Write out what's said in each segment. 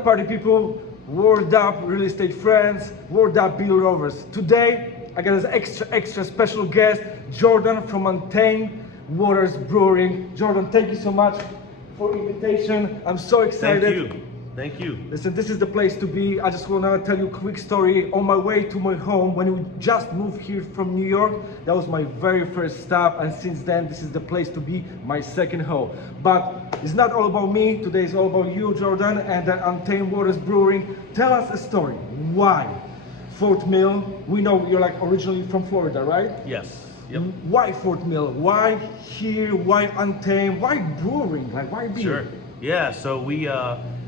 up, party people? Word up, real estate friends. Word up, beer lovers. Today, I got an extra special guest, Jordan from Untamed Waters Brewing. Jordan, thank you so much for invitation. I'm so excited. Thank you. Thank you. Listen, this is the place to be. I just want to tell you a quick story. On my way to my home, when we just moved here from New York, that was my very first stop, and since then, this is the place to be, my second home. But it's not all about me. Today is all about you, Jordan, and the Untamed Waters Brewing. Tell us a story. Why Fort Mill? We know you're like originally from Florida, right? Yes. Yep. Why Fort Mill? Why here? Why Untamed? Why brewing? Like, why beer? Sure. Yeah, so we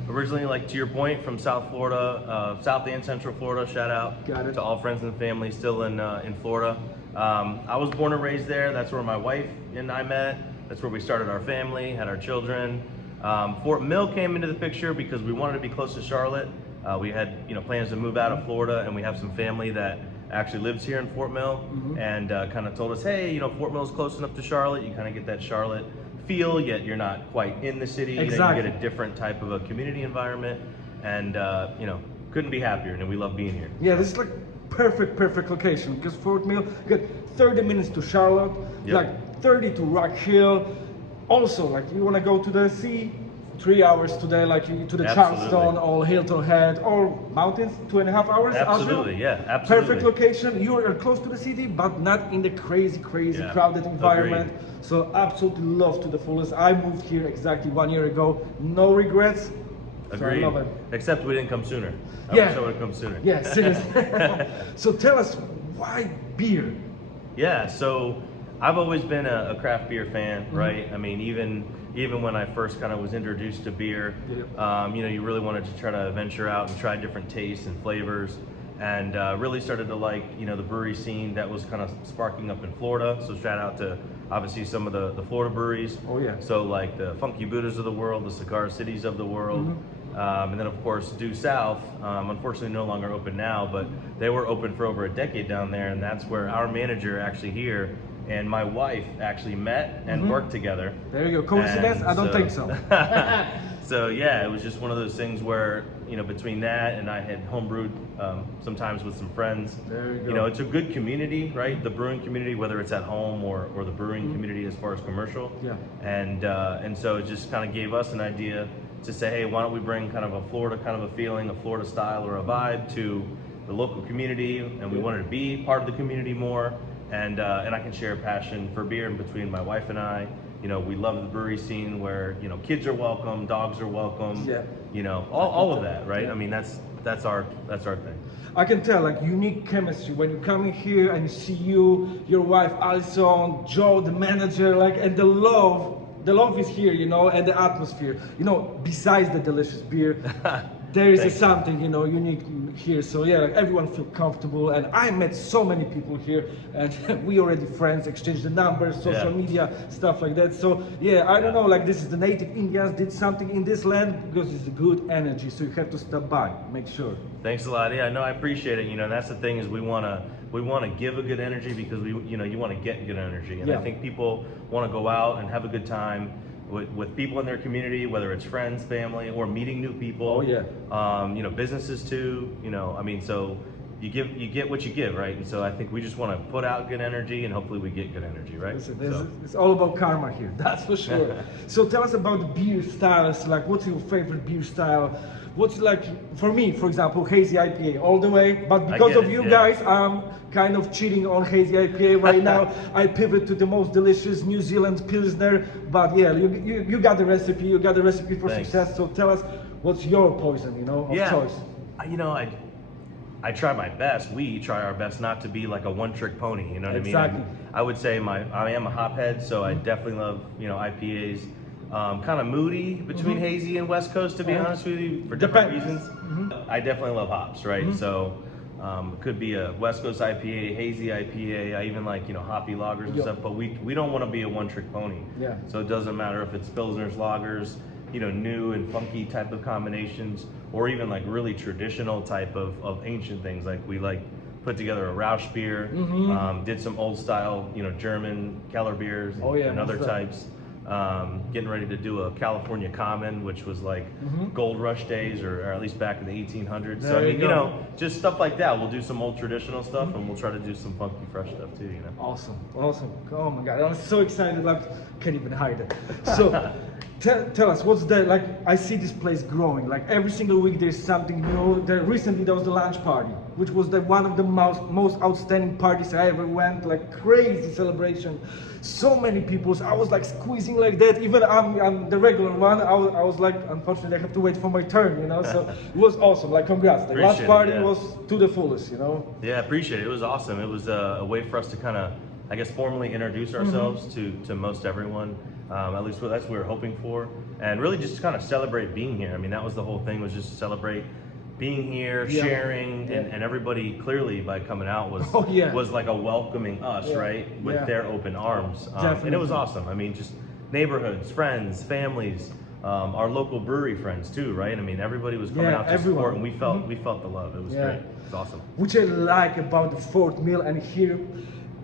originally, like to your point, from South Florida, South and Central Florida. Shout out to all friends and family still in Florida. I was born and raised there. That's where my wife and I met. That's where we started our family, had our children. Fort Mill came into the picture because we wanted to be close to Charlotte. We had plans to move out of Florida, and we have some family that actually lives here in Fort Mill, and kind of told us, hey, Fort Mill's close enough to Charlotte. You kind of get that Charlotte feel, yet you're not quite in the city. Exactly. You get a different type of a community environment, and couldn't be happier, and we love being here. Yeah, this is like perfect location, because Fort Mill, you got 30 minutes to Charlotte, like 30 to Rock Hill. Also, like you want to go to the sea, 3 hours today, like to the Charleston or Hilton Head or mountains, 2.5 hours. Absolutely, yeah, absolutely. Perfect location. You are close to the city, but not in the crazy crowded environment. Agreed. So absolutely love to the fullest. I moved here exactly 1 year ago. No regrets. Agreed. So I love it. Except we didn't come sooner. I Yeah. wish I would have come sooner. Yeah, seriously. So tell us, why beer? Yeah, so I've always been a craft beer fan, right? I mean, even when I first kind of was introduced to beer, you really wanted to try to venture out and try different tastes and flavors, and really started to like, the brewery scene that was kind of sparking up in Florida. So shout out to obviously some of the Florida breweries. Oh yeah. So like the Funky Buddhas of the world, the Cigar Cities of the world. And then of course Due South, unfortunately no longer open now, but they were open for over a decade down there, and that's where our manager actually here and my wife actually met and worked together. There you go. Coincidence? I don't think so. So yeah, it was just one of those things where, between that and I had homebrewed sometimes with some friends. There you go. It's a good community, right? The brewing community, whether it's at home or the brewing community as far as commercial. Yeah. And so it just kind of gave us an idea to say, hey, why don't we bring kind of a Florida kind of a feeling, a Florida style or a vibe to the local community, and we wanted to be part of the community more. And I can share a passion for beer in between my wife and I. We love the brewery scene where, kids are welcome, dogs are welcome, all of that, right? I mean, that's our thing. I can tell, like, unique chemistry when you come in here and you see you, your wife Alison, Joe, the manager, like, and the love is here, and the atmosphere. Besides the delicious beer, there is something, unique here. So yeah, like, everyone feel comfortable, and I met so many people here, and we already friends, exchanged the numbers, social media, stuff like that. So yeah, I don't know, like, this is the native Indians did something in this land, because it's a good energy, so you have to stop by, make sure. Thanks a lot. Yeah, no, I appreciate it. And that's the thing, is we want to give a good energy, because you want to get good energy, and I think people want to go out and have a good time with people in their community, whether it's friends, family, or meeting new people. Oh yeah. Businesses too. I mean, so you get what you give, right? And so I think we just want to put out good energy, and hopefully we get good energy, right? Listen, it's all about karma here, that's for sure. So tell us about the beer styles. Like, what's your favorite beer style? What's, like, for me, for example, hazy IPA all the way, but because of you guys, I'm kind of cheating on hazy IPA right now. I pivot to the most delicious New Zealand Pilsner, but yeah, you got the recipe, for success. So tell us, what's your poison, of choice? I try my best. We try our best not to be like a one-trick pony. You know what I mean? I would say I am a hophead, so I definitely love IPAs. Kind of moody between hazy and West Coast, to be honest with you, for different reasons. I definitely love hops, right? So it could be a West Coast IPA, hazy IPA. I even like hoppy lagers and stuff. But we don't want to be a one-trick pony. Yeah. So it doesn't matter if it's pilsners, lagers, new and funky type of combinations, or even like really traditional type of ancient things. Like we put together a Rausch beer, did some old style, German Keller beers and other types. getting ready to do a California Common, which was like Gold Rush days, or at least back in the 1800s. So I mean, you know, just stuff like that. We'll do some old traditional stuff, and we'll try to do some funky, fresh stuff too. You know. Awesome, awesome. Oh my God, I'm so excited. Like, can't even hide it. So. Tell us, what's the, like, I see this place growing, like every single week there's something new. Recently there was the lunch party, which was one of the most outstanding parties I ever went, like crazy celebration. So many people, so I was like squeezing like that. Even I'm the regular one, I was like, unfortunately I have to wait for my turn, you know, so it was awesome, like congrats. The lunch party was to the fullest, you know. Yeah, appreciate it, it was awesome. It was a way for us to kind of, I guess, formally introduce ourselves to most everyone. At least that's what we were hoping for, and really just kind of celebrate being here. I mean, that was the whole thing, was just to celebrate being here, sharing, and everybody clearly by coming out was like a welcoming us, right, with their open arms. And it was awesome. I mean, just neighborhoods, friends, families, our local brewery friends too, right? I mean, everybody was coming out to support, and we felt the love. It was great. It's awesome. Which I like about the fourth meal, and here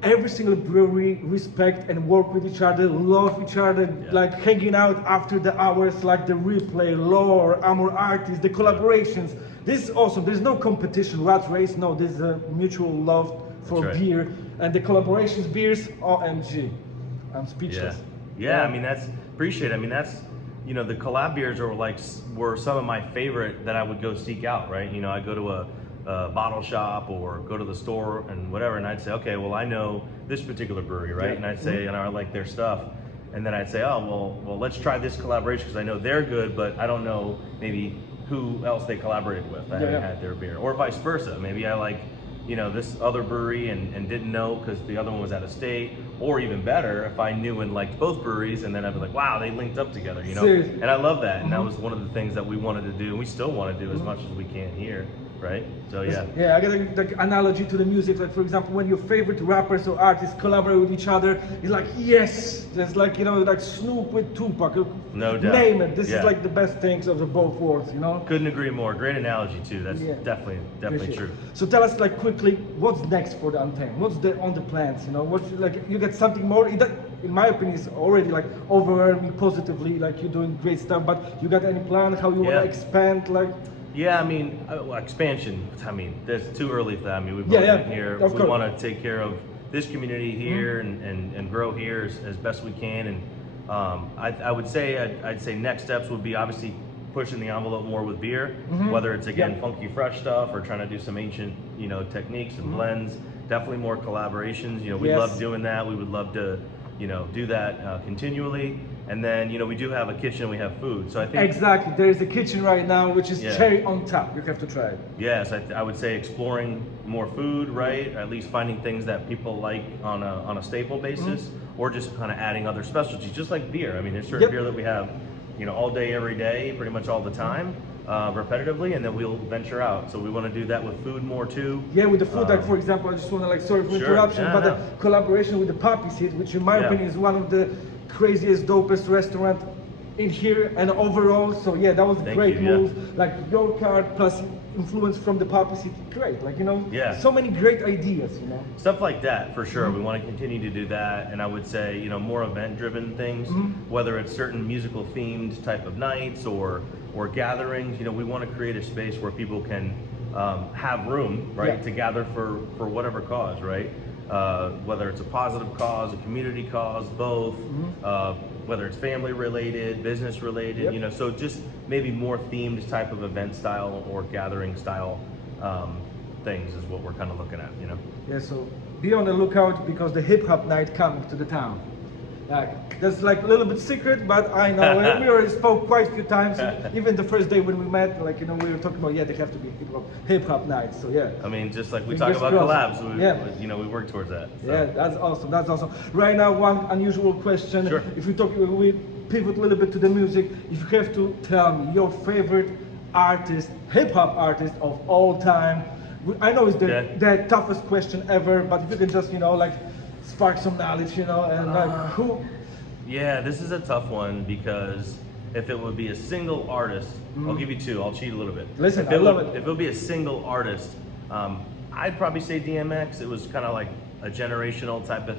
every single brewery respect and work with each other, love each other, like hanging out after the hours, like the replay, lore, our artists, the collaborations. This is awesome. There's no competition, rat race. No, there's a mutual love for beer, and the collaborations beers. OMG, I'm speechless. Yeah. I mean, appreciate it. I mean, you know, the collab beers were some of my favorite that I would go seek out, right? You know, I go to a bottle shop or go to the store and whatever, and I'd say, okay, well, I know this particular brewery, right? And I'd say, and I like their stuff, and then I'd say, oh, well, let's try this collaboration because I know they're good, but I don't know maybe who else they collaborated with. I haven't had their beer, or vice versa. Maybe I like, you know, this other brewery and didn't know because the other one was out of state, or even better, if I knew and liked both breweries, and then I'd be like, wow, they linked up together, you know? Seriously. And I love that, and that was one of the things that we wanted to do, and we still want to do as much as we can here. Right? So yeah, I got a analogy to the music. Like, for example, when your favorite rappers or artists collaborate with each other, it's like, yes, there's like, you know, like Snoop with Tupac. No doubt. Name it. This is like the best things of the both worlds, you know. Couldn't agree more. Great analogy too. That's definitely true. So tell us, like, quickly, what's next for the Untamed? What's on the plans? You know, like, you get something more. In my opinion, is already like overwhelming positively. Like, you're doing great stuff, but you got any plan how you want to expand, like? Yeah, I mean, expansion, I mean, there's too early for that. I mean, we've been here. We want to take care of this community here and grow here as best we can. And I would say, I'd say next steps would be obviously pushing the envelope more with beer, whether it's, again, funky, fresh stuff or trying to do some ancient, you know, techniques and blends. Definitely more collaborations. You know, we love doing that. We would love to, you know, do that continually. And then, you know, we do have a kitchen, we have food. So I think exactly, there is a kitchen right now, which is cherry on top. You have to try it. Yes, I would say exploring more food, right? Or at least finding things that people like on a staple basis, or just kind of adding other specialties, just like beer. I mean, there's certain beer that we have, you know, all day, every day, pretty much all the time, repetitively, and then we'll venture out. So we want to do that with food more too. Yeah, with the food, like, for example, I just want to, like, sorry for interruption, but the collaboration with the Poppy Seed, which in my opinion is one of the craziest, dopest restaurant in here and overall. So yeah, that was a great move. Like, your card plus influence from the Poppy Seed, great. Like, you know, so many great ideas, you know. Stuff like that, for sure. We want to continue to do that, and I would say, you know, more event-driven things, whether it's certain musical themed type of nights or gatherings. You know, we want to create a space where people can have room, right, to gather for whatever cause, right? Whether it's a positive cause, a community cause, both, whether it's family related, business related, you know, so just maybe more themed type of event style or gathering style things is what we're kind of looking at, you know. Yeah, so be on the lookout because the hip hop night coming to the town. That's like a little bit secret, but I know we already spoke quite a few times. Even the first day when we met, like, you know, we were talking about, they have to be hip hop nights. So yeah. I mean, just like we talk about collabs, you know, we work towards that. So. Yeah, that's awesome. That's awesome. Right now, one unusual question. Sure. If we pivot a little bit to the music, if you have to tell me your favorite artist, hip hop artist of all time. I know it's the toughest question ever, but if you can just, you know, like, spark some knowledge, you know, and like, who? Yeah, this is a tough one because if it would be a single artist, I'll give you two. I'll cheat a little bit. Listen, I love it. If it would be a single artist, I'd probably say DMX. It was kind of like a generational type of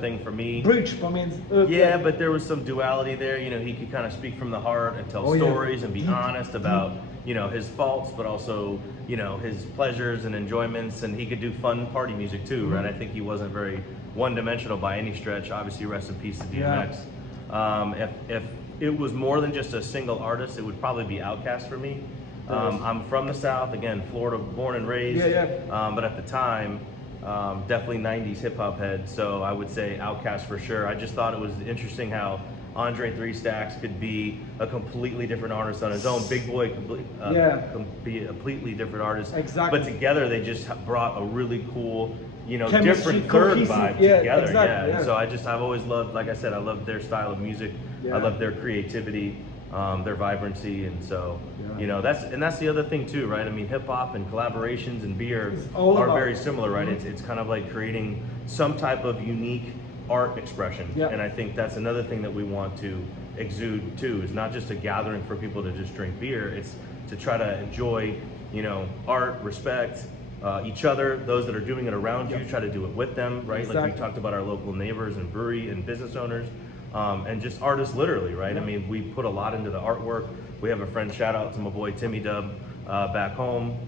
thing for me. Bridge, I mean. Yeah, but there was some duality there. You know, he could kind of speak from the heart and tell stories and be honest about his faults, but also his pleasures and enjoyments. And he could do fun party music too, right? I think he wasn't very one-dimensional by any stretch. Obviously, rest in peace to DMX. If it was more than just a single artist, it would probably be Outkast for me. I'm from the South, again, Florida, born and raised. But at the time, definitely 90s hip hop head. So I would say Outkast for sure. I just thought it was interesting how Andre 3 Stacks could be a completely different artist on his own. Big Boy could be a completely different artist. Exactly. But together they just brought a really cool, Chemistry, different third cohesive, vibe together. Exactly, And so I've always loved, like I said, I love their style of music. I love their creativity, their vibrancy, and so that's the other thing too, right? I mean, hip hop and collaborations and beer are very similar, right? It's kind of like creating some type of unique art expression, and I think that's another thing that we want to exude too. Is not just a gathering for people to just drink beer. It's to try to enjoy, art, respect each other, those that are doing it around you. Try to do it with them, right? Exactly. Like we talked about our local neighbors and brewery and business owners. And just artists literally, right? I mean, we put a lot into the artwork. We have a friend, shout out to my boy Timmy Dub back home.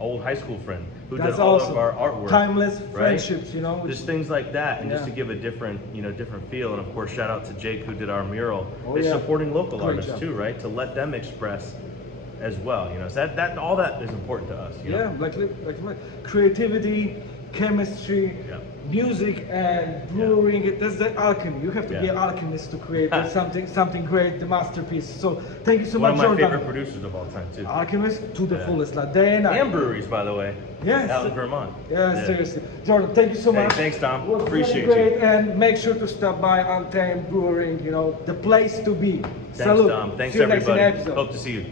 Old high school friend who did all of our artwork. Timeless right? friendships, Just things like that, and just to give a different, different feel. And of course, shout out to Jake who did our mural. It's supporting local artists too, right? To let them express as well, So that all that is important to us. Like creativity, chemistry, music and brewing. That's the alchemy. You have to be an alchemist to create something great, the masterpiece. So thank you so much, Jordan. One of my favorite producers of all time too. Alchemist to the fullest, like day and night. And breweries, by the way. Yes. Out in Vermont. Yeah, seriously. Jordan, thank you so much. Thanks, Tom. It was Appreciate great. you. And make sure to stop by Untamed Brewing, the place to be. Thanks, Salute. Tom. Thanks, See you next everybody. episode. Hope to see you.